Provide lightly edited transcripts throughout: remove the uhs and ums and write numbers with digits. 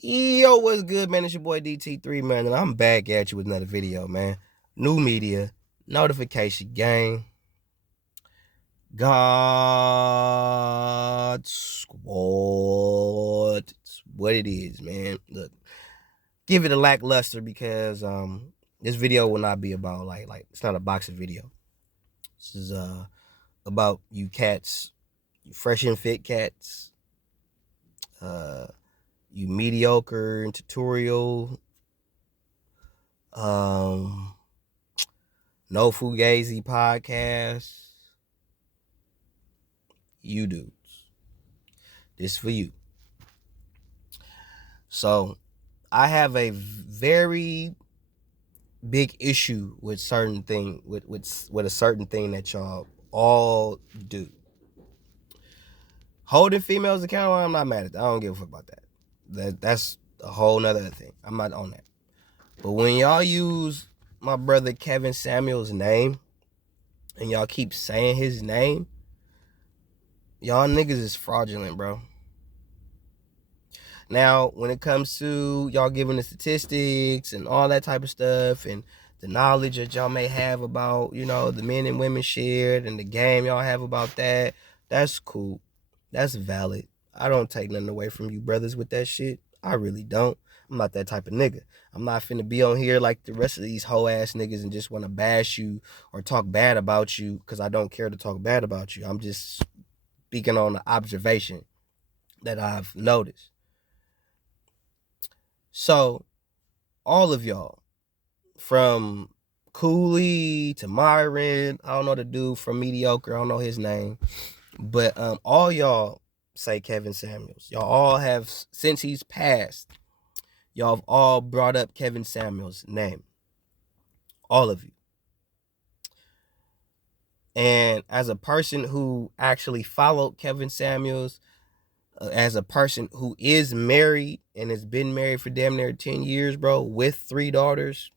Yo, what's good, man? It's your boy DT3, man, and I'm back at you with another video, man. New media, notification gang, God Squad. It's what it is, man. Look, give it a lackluster because this video will not be about like it's not a boxing video. This is about you cats, you fresh and fit cats, uh you mediocre and tutorial, um no Fugazee podcast. You dudes. This for you. So I have a very big issue with certain thing with a certain thing that y'all all do. Holding females accountable, I'm not mad at that. I don't give a fuck about that. That's a whole nother thing. I'm not on that. But when y'all use my brother Kevin Samuel's name and y'all keep saying his name, y'all niggas is fraudulent, bro. Now, when it comes to y'all giving the statistics and all that type of stuff and the knowledge that y'all may have about, the men and women shared and the game y'all have about that, that's cool. That's valid. I don't take nothing away from you brothers with that shit. I really don't. I'm not that type of nigga. I'm not finna be on here like the rest of these hoe ass niggas and just want to bash you or talk bad about you because I don't care to talk bad about you. I'm just speaking on the observation that I've noticed. So, all of y'all, from Cooley to Myron, I don't know the dude from Mediocre, I don't know his name, but all y'all say Kevin Samuels. Y'all all have, since he's passed, y'all have all brought up Kevin Samuels' name. All of you. And as a person who actually followed Kevin Samuels, as a person who is married and has been married for damn near 10 years, bro, with 3 daughters,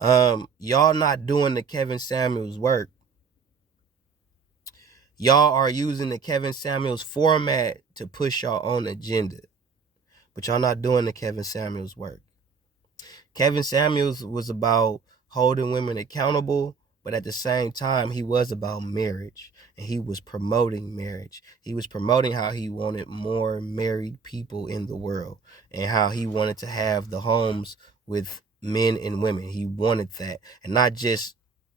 y'all not doing the Kevin Samuels work. Y'all are using the Kevin Samuels format to push y'all own agenda, but y'all not doing the Kevin Samuels work. Kevin Samuels was about holding women accountable, but at the same time, he was about marriage, and he was promoting marriage. He was promoting how he wanted more married people in the world and how he wanted to have the homes with men and women. He wanted that, and not just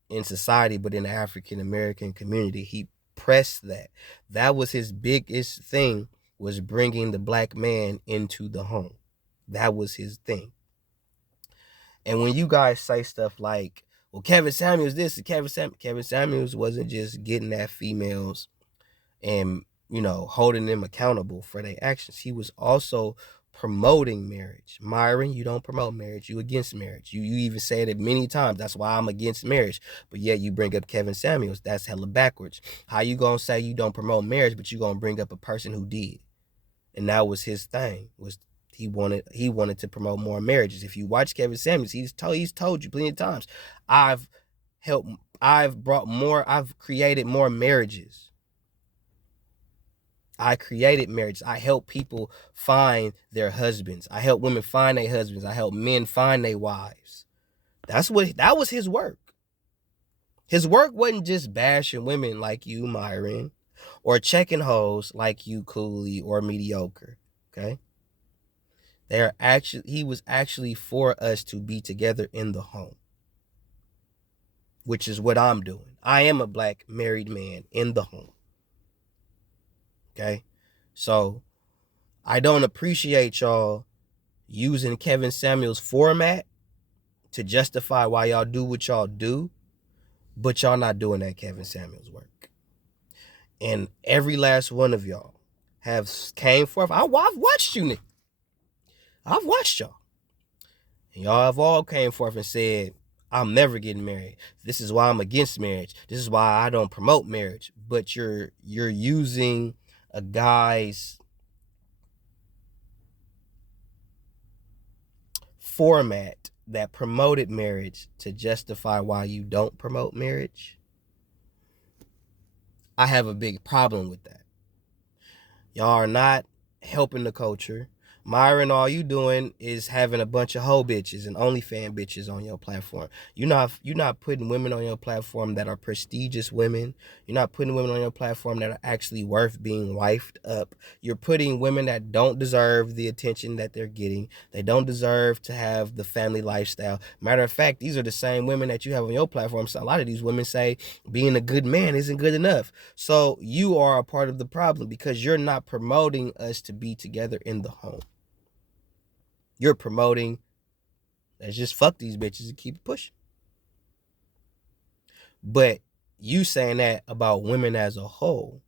in society, but in the African American community. He pressed that. That was his biggest thing, was bringing the black man into the home. That was his thing. And when you guys say stuff like, well, Kevin Samuels this, Kevin Samuels wasn't just getting at females and, holding them accountable for their actions. He was also promoting marriage. Myron, you don't promote marriage. You against marriage. You even said it many times. That's why I'm against marriage. But yet you bring up Kevin Samuels. That's hella backwards. How you gonna say you don't promote marriage, but you gonna bring up a person who did? And that was his thing, was he wanted to promote more marriages. If you watch Kevin Samuels, he's told you plenty of times, I've created more marriages. I created marriages. I help people find their husbands. I help women find their husbands. I help men find their wives. That was his work. His work wasn't just bashing women like you, Myron, or checking hoes like you, Cooley, or Mediocre. Okay? He was actually for us to be together in the home, which is what I'm doing. I am a black married man in the home. Okay? So I don't appreciate y'all using Kevin Samuels' format to justify why y'all do what y'all do, but y'all not doing that Kevin Samuels work. And every last one of y'all have came forth. I've watched you, nigga. I've watched y'all. And y'all have all came forth and said, I'm never getting married. This is why I'm against marriage. This is why I don't promote marriage. But you're using a guy's format that promoted marriage to justify why you don't promote marriage. I have a big problem with that. Y'all are not helping the culture. Myron, all you doing is having a bunch of hoe bitches and OnlyFans bitches on your platform. You're not putting women on your platform that are prestigious women. You're not putting women on your platform that are actually worth being wifed up. You're putting women that don't deserve the attention that they're getting. They don't deserve to have the family lifestyle. Matter of fact, these are the same women that you have on your platform. So a lot of these women say being a good man isn't good enough. So you are a part of the problem because you're not promoting us to be together in the home. You're promoting, let's just fuck these bitches and keep it pushing. But you saying that about women as a whole,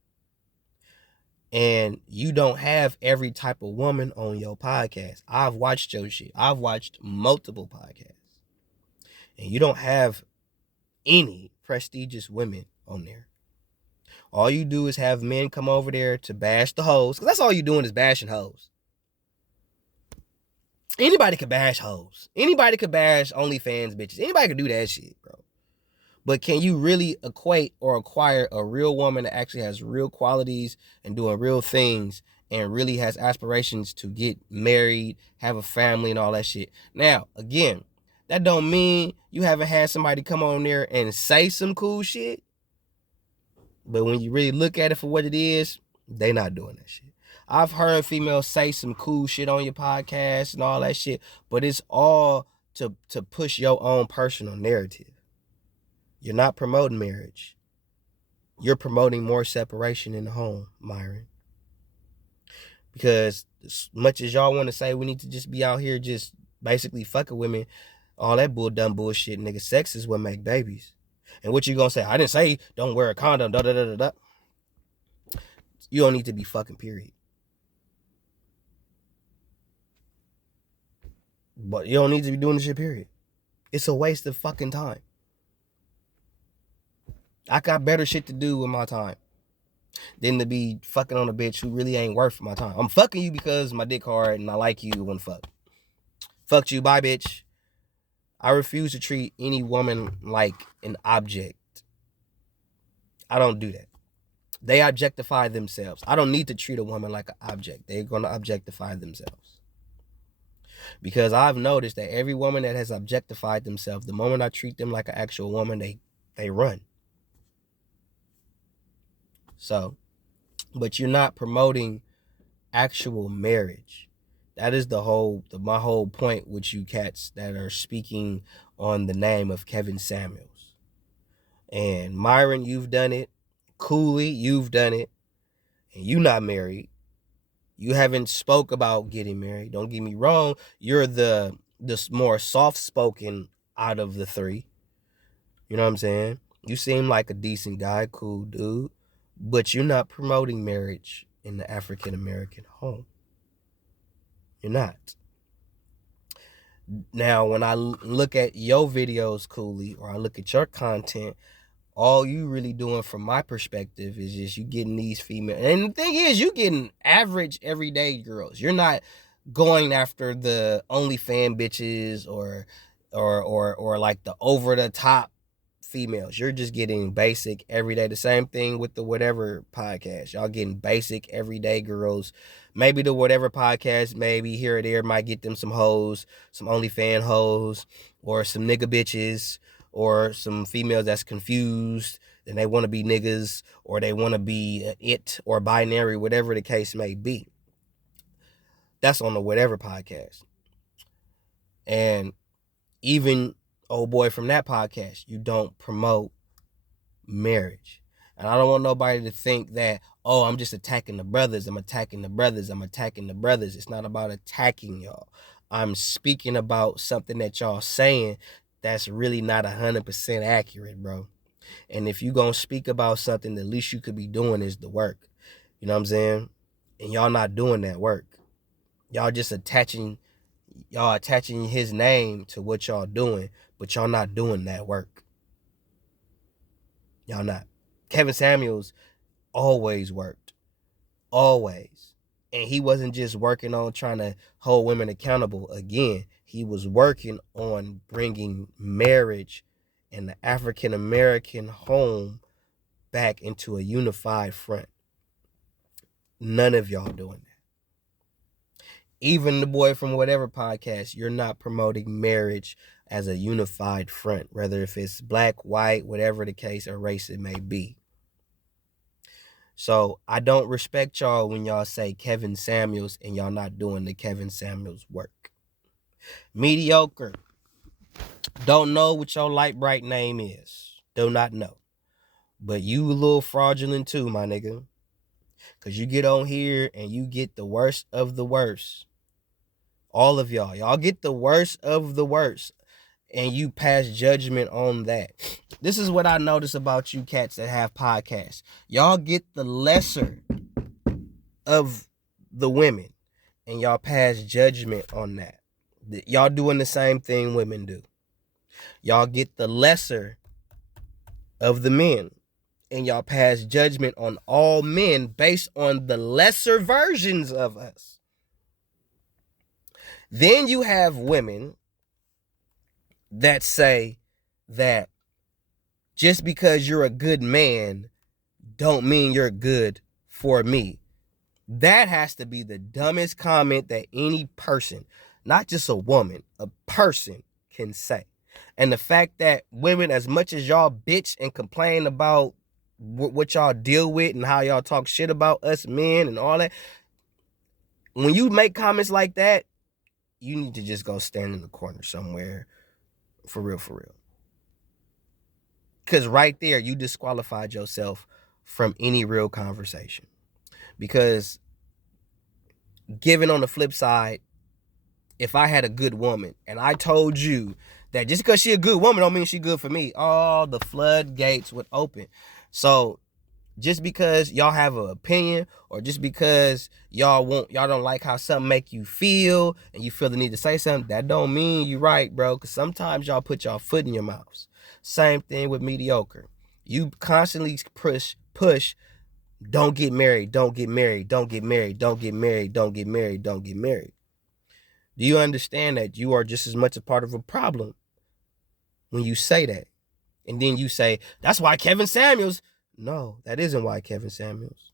and you don't have every type of woman on your podcast. I've watched your shit. I've watched multiple podcasts. And you don't have any prestigious women on there. All you do is have men come over there to bash the hoes. Because that's all you doing is bashing hoes. Anybody could bash hoes. Anybody could bash OnlyFans bitches. Anybody could do that shit, bro. But can you really equate or acquire a real woman that actually has real qualities and doing real things and really has aspirations to get married, have a family and all that shit? Now, again, that don't mean you haven't had somebody come on there and say some cool shit. But when you really look at it for what it is, they not doing that shit. I've heard females say some cool shit on your podcast and all that shit, but it's all to push your own personal narrative. You're not promoting marriage. You're promoting more separation in the home, Myron. Because as much as y'all want to say we need to just be out here just basically fucking women, all that dumb bullshit, nigga, sex is what make babies. And what you gonna say? I didn't say don't wear a condom, da da da da da. You don't need to be fucking, period. But you don't need to be doing this shit, period. It's a waste of fucking time. I got better shit to do with my time than to be fucking on a bitch who really ain't worth my time. I'm fucking you because my dick hard and I like you when fuck. Fucked you, bye bitch. I refuse to treat any woman like an object. I don't do that. They objectify themselves. I don't need to treat a woman like an object. They're going to objectify themselves. Because I've noticed that every woman that has objectified themselves, the moment I treat them like an actual woman, they run. So, but you're not promoting actual marriage. That is my whole point with you cats that are speaking on the name of Kevin Samuels. And Myron, you've done it. Cooley, you've done it. And you not married. You haven't spoke about getting married. Don't get me wrong. You're the more soft-spoken out of the three. You know what I'm saying? You seem like a decent guy, cool dude. But you're not promoting marriage in the African-American home. You're not. Now, when I look at your videos, Cooley, or I look at your content, all you really doing from my perspective is just you getting these female. And the thing is, you getting average everyday girls. You're not going after the OnlyFans bitches or like the over the top females. You're just getting basic everyday. The same thing with the whatever podcast. Y'all getting basic everyday girls. Maybe the whatever podcast, maybe here or there might get them some hoes, some OnlyFans hoes, or some nigga bitches, or some females that's confused and they want to be niggas, or they want to be it or binary, whatever the case may be. That's on the whatever podcast. And even old boy from that podcast, you don't promote marriage. And I don't want nobody to think that, oh, I'm just attacking the brothers. I'm attacking the brothers. It's not about attacking y'all. I'm speaking about something that y'all saying that's really not 100% accurate, bro. And if you gonna speak about something, the least you could be doing is the work. You know what I'm saying? And y'all not doing that work. Y'all just attaching his name to what y'all doing, but y'all not doing that work. Y'all not. Kevin Samuels always worked. Always. And he wasn't just working on trying to hold women accountable. Again, he was working on bringing marriage and the African-American home back into a unified front. None of y'all doing that. Even the boy from whatever podcast, you're not promoting marriage as a unified front, whether if it's black, white, whatever the case or race it may be. So I don't respect y'all when y'all say Kevin Samuels and y'all not doing the Kevin Samuels work. Mediocre. Don't know what your light bright name is. Do not know. But you a little fraudulent too, my nigga. Because you get on here and you get the worst of the worst. All of y'all. Y'all get the worst of the worst. And you pass judgment on that. This is what I notice about you cats that have podcasts. Y'all get the lesser of the women. And y'all pass judgment on that. Y'all doing the same thing women do. Y'all get the lesser of the men. And y'all pass judgment on all men based on the lesser versions of us. Then you have women that say that just because you're a good man don't mean you're good for me. That has to be the dumbest comment that any person, not just a woman, a person can say. And the fact that women, as much as y'all bitch and complain about what y'all deal with and how y'all talk shit about us men and all that, when you make comments like that, you need to just go stand in the corner somewhere. For real, for real. Because right there, you disqualified yourself from any real conversation. Because given on the flip side, if I had a good woman and I told you that just because she a good woman don't mean she good for me, all the floodgates would open. So just because y'all have an opinion or just because y'all don't like how something make you feel and you feel the need to say something, that don't mean you right, bro. Because sometimes y'all put y'all foot in your mouths. Same thing with mediocre. You constantly push, don't get married, don't get married, don't get married, don't get married, don't get married, don't get married. Do you understand that you are just as much a part of a problem when you say that? And then you say, that's why Kevin Samuels. No, that isn't why Kevin Samuels.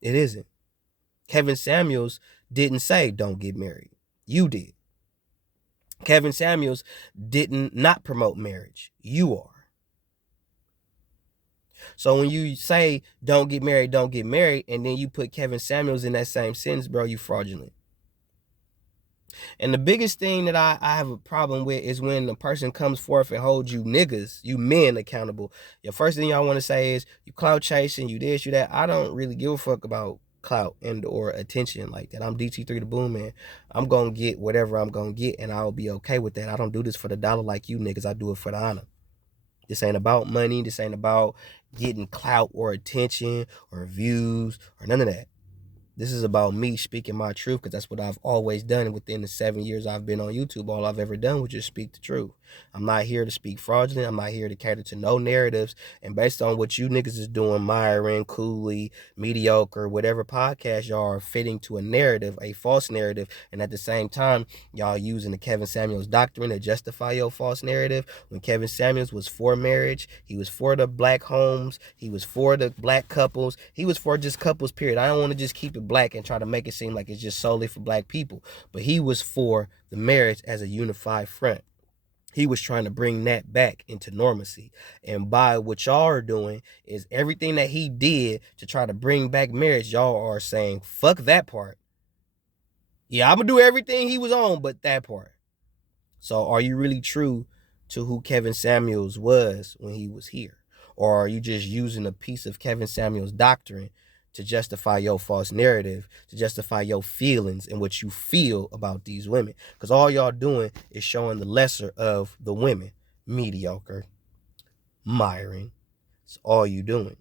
It isn't. Kevin Samuels didn't say don't get married. You did. Kevin Samuels didn't not promote marriage. You are. So when you say don't get married, and then you put Kevin Samuels in that same sentence, bro, you fraudulent. And the biggest thing that I have a problem with is when the person comes forth and holds you niggas, you men accountable. Your first thing y'all want to say is you clout chasing, you this, you that. I don't really give a fuck about clout and or attention like that. I'm DT3 the Boom Man. I'm going to get whatever I'm going to get and I'll be okay with that. I don't do this for the dollar like you niggas. I do it for the honor. This ain't about money. This ain't about getting clout or attention or views or none of that. This is about me speaking my truth because that's what I've always done. Within the 7 years I've been on YouTube, all I've ever done was just speak the truth. I'm not here to speak fraudulent. I'm not here to cater to no narratives. And based on what you niggas is doing, Myron, Cooley, Mediocre, whatever podcast y'all are fitting to a narrative, a false narrative, and at the same time, y'all using the Kevin Samuels doctrine to justify your false narrative. When Kevin Samuels was for marriage, he was for the black homes, he was for the black couples, he was for just couples, period. I don't want to just keep it black and try to make it seem like it's just solely for black people, but he was for the marriage as a unified front. He was trying to bring that back into normalcy. And by what y'all are doing is everything that he did to try to bring back marriage, y'all are saying, fuck that part. Yeah, I'm going to do everything he was on, but that part. So are you really true to who Kevin Samuels was when he was here? Or are you just using a piece of Kevin Samuels' doctrine to justify your false narrative, to justify your feelings and what you feel about these women? Because all y'all doing is showing the lesser of the women. Mediocre, Myron. It's all you doing.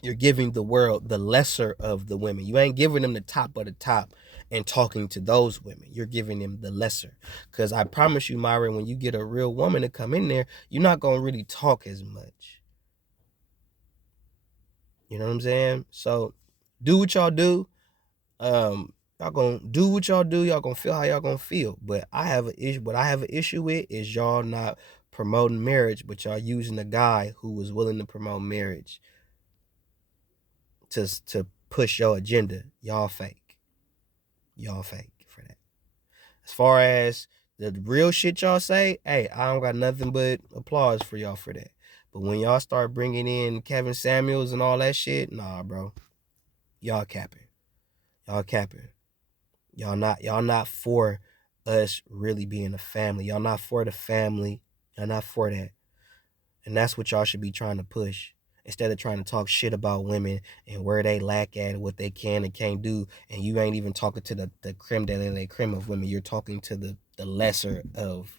You're giving the world the lesser of the women. You ain't giving them the top of the top and talking to those women. You're giving them the lesser. Because I promise you, Myron, when you get a real woman to come in there, you're not going to really talk as much. You know what I'm saying? So do what y'all do. Y'all gonna do what y'all do. Y'all gonna feel how y'all gonna feel. But I have an issue. What I have an issue with is y'all not promoting marriage, but y'all using a guy who was willing to promote marriage to push your agenda. Y'all fake. Y'all fake for that. As far as the real shit y'all say, hey, I don't got nothing but applause for y'all for that. But when y'all start bringing in Kevin Samuels and all that shit, nah, bro. Y'all capping. Y'all capping. Y'all not for us really being a family. Y'all not for the family. Y'all not for that. And that's what y'all should be trying to push. Instead of trying to talk shit about women and where they lack at and what they can and can't do. And you ain't even talking to the creme de la creme of women. You're talking to the lesser of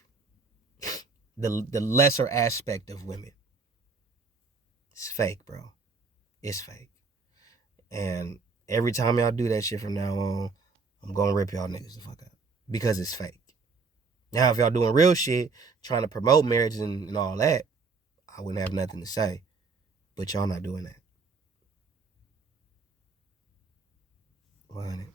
the lesser aspect of women. It's fake, bro. It's fake. And every time y'all do that shit from now on, I'm gonna rip y'all niggas the fuck out. Because it's fake. Now, if y'all doing real shit, trying to promote marriage and all that, I wouldn't have nothing to say. But y'all not doing that. 100.